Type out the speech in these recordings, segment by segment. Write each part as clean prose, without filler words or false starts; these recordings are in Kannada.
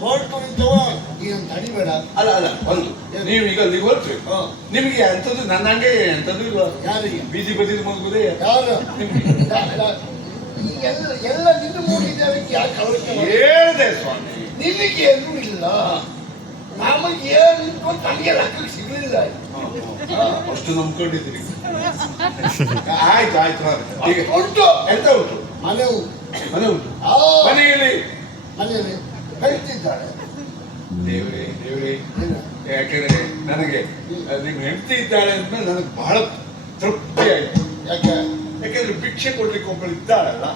ಹೊರಟು ನಿಂತವ ನೀನು ತಡಿಬೇಡ. ಅಲ್ಲ ಅಲ್ಲ ಒಂದು ನೀವು ಈಗ ಅಲ್ಲಿಗೆ ಹೊರಟ್ರಿ, ನಿಮಗೆ ಎಂಥದ್ದು ನನ್ನ ಹಂಗೆ ಎಂಥದ್ದು ಇಲ್ವಾ? ಯಾರಿಗೆ? ಬೀದಿ ಬದಿದ ಮಗುದೇ ಯಾರು ಎಲ್ಲ ನಿನ್ನ ಮೂಡಿದೆ, ಅದಕ್ಕೆ ಯಾಕೆ ಕಳವಳಿಕೆ ಹೇಳಿದೆ ಸ್ವಾಮಿ. ನಿನಗೆ ಎಲ್ಲೂ ಇಲ್ಲ, ನಮಗೆ ಏನು ನಮಗೆ ಲೆಕ್ಕಕ್ಕೆ ಸಿಗ್ಲಿಲ್ಲ. ಅಷ್ಟು ನಂಬ್ಕೊಂಡಿದ್ದೀರಿ. ಆಯ್ತು ಆಯ್ತು. ಈಗ ಉಂಟು ಎಂತ ಉಂಟು? ಮನೆ ಮನೆ ಉಂಟು. ಮನೆಯಲ್ಲಿ ಮನೆಯಲ್ಲಿ ಹೇಳ್ತಿದ್ದಾಳೆ. ದೇವರೇ ದೇವರೇ, ಯಾಕೆಂದ್ರೆ ನನಗೆ ನಿಮ್ಮ ಹೆಂಡತಿ ಇದ್ದಾಳೆ ಅಂದ್ಮೇಲೆ ನನಗೆ ಬಹಳ ತೃಪ್ತಿ ಆಯ್ತು. ಯಾಕೆಂದ್ರೆ ಭಿಕ್ಷೆ ಕೊಡ್ಲಿಕ್ಕೆ ಒಬ್ಬಳು ಇದ್ದಾಳಲ್ಲ,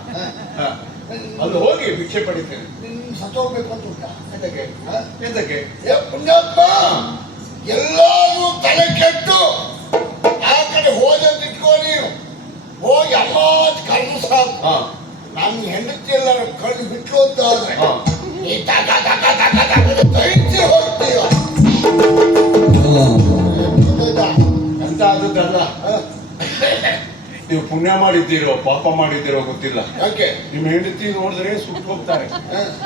ಅಲ್ಲಿ ಹೋಗಿ ಭಿಕ್ಷೆ ಪಡಿತೇನೆ. ಸತ್ತೋಗ್ಬೇಕು ಅಂತ ಉಂಟ? ಎಂತಕ್ಕೆ ಎಂತಕ್ಕೆ? ಪುಣ್ಯಾತ್ಮ, ಎಲ್ಲಾರು ತಲೆ ಕೆಟ್ಟು ಆ ಕಡೆ ಹೋದಂತಿಟ್ಕೋ, ನೀನು ಹೋಗಿ ಅಮ್ಮ ಕಣ್ಣು ಸಾಕು. ನನ್ನ ಹೆಂಡತಿ ಎಲ್ಲರೂ ಕಣ್ಣು ಬಿಟ್ಟು ಅಂತ ಆದ್ರೆ ನೀ ತಕ ತಕ ತಕ ತಕ ದೈತ್ಯ ಹೋಗ್ತೀಯ. ಎಂತ ಆದದ್ದಲ್ಲ, ನೀವು ಪುಣ್ಯ ಮಾಡಿದ್ದೀರೋ ಪಾಪ ಮಾಡಿದ್ದೀರೋ ಗೊತ್ತಿಲ್ಲ. ಯಾಕೆ? ನಿಮ್ಮ ಹೆಂಡತಿ ನೋಡಿದ್ರೆ ಸುಟ್ಟು ಹೋಗ್ತಾರೆ.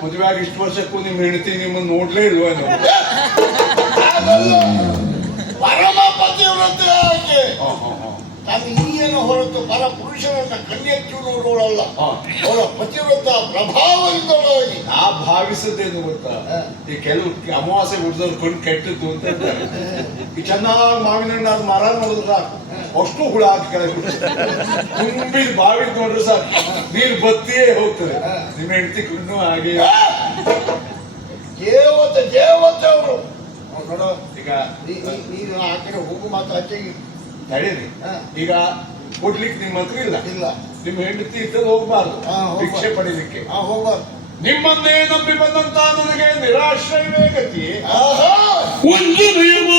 ಮದುವೆ ಆಗಿ ಇಷ್ಟು ವರ್ಷಕ್ಕೂ ನಿಮ್ಮ ಹೆಂಡತಿ ನಿಮ್ಮನ್ನು ನೋಡ್ಲೇ ಇಲ್ವಾ? ಪರಮ ಪತಿವ್ರತೆ ಯಾಕೆ? ನಾನು ಈಗೇನು ಹೊರತು ಪರ ಪುರುಷರನ್ನ ಕಣ್ಣೆಚ್ಚು ನೋಡುವಳಲ್ಲ, ಅವರ ಪತಿವ್ರತ ಪ್ರಭಾವದಿಂದೊಳಗಿ ನಾ ಭಾವಿಸದೇನು ಗೊತ್ತಾ? ಈ ಕೆಲವು ಅಮಾವಾಸ್ಯೆ ಹುಡ್ದವ್ರು ಕೊಂಡು ಕೆಟ್ಟದ್ದು ಅಂತ ಹೇಳ್ತಾರೆ. ಈ ಚೆನ್ನಾಗಿ ಮಾವಿನ ಹಣ್ಣು ಅದು ಮರ ನೋಡಿದ್ರೆ ಸಾಕು, ಅಷ್ಟು ಹುಳ ಹಾಕಿ ಕೆಳಗೆ ತುಂಬಿದ ಬಾವಿ ನೋಡ್ರೆ ಸಾಕು ನೀರು ಬತ್ತಿಯೇ ಹೋಗ್ತದೆ. ನಿಮ್ಮ ಹೆಂಡತಿ ಕಣ್ಣು ಹಾಗೆ ದೇವತೆ ದೇವತೆ ಅವರು ನೋಡೋ. ಈಗ ನೀನು ಆ ಕಡೆ ಹೋಗು ಮಾತ್ರ ಆಚೆಗೆ ತಡೀರಿ. ಈಗ ಕೊಡ್ಲಿಕ್ಕೆ ನಿಮ್ಮ ಹತ್ರ ಇಲ್ಲ, ಇಲ್ಲ. ನಿಮ್ಮ ಹೆಂಡತಿ ಇದ್ದಲ್ಲಿ ಹೋಗ್ಬಾರ್ದು ಭಿಕ್ಷೆ ಪಡಿಲಿಕ್ಕೆ. ಹೋಗ್ಬಾರ್ದು. ನಿಮ್ಮನ್ನೇ ನಂಬಿ ಬಂದಂತ ನನಗೆ ನಿರಾಶ್ರಯವೇ ಗತಿ. ಒಂದು ನಿಯಮ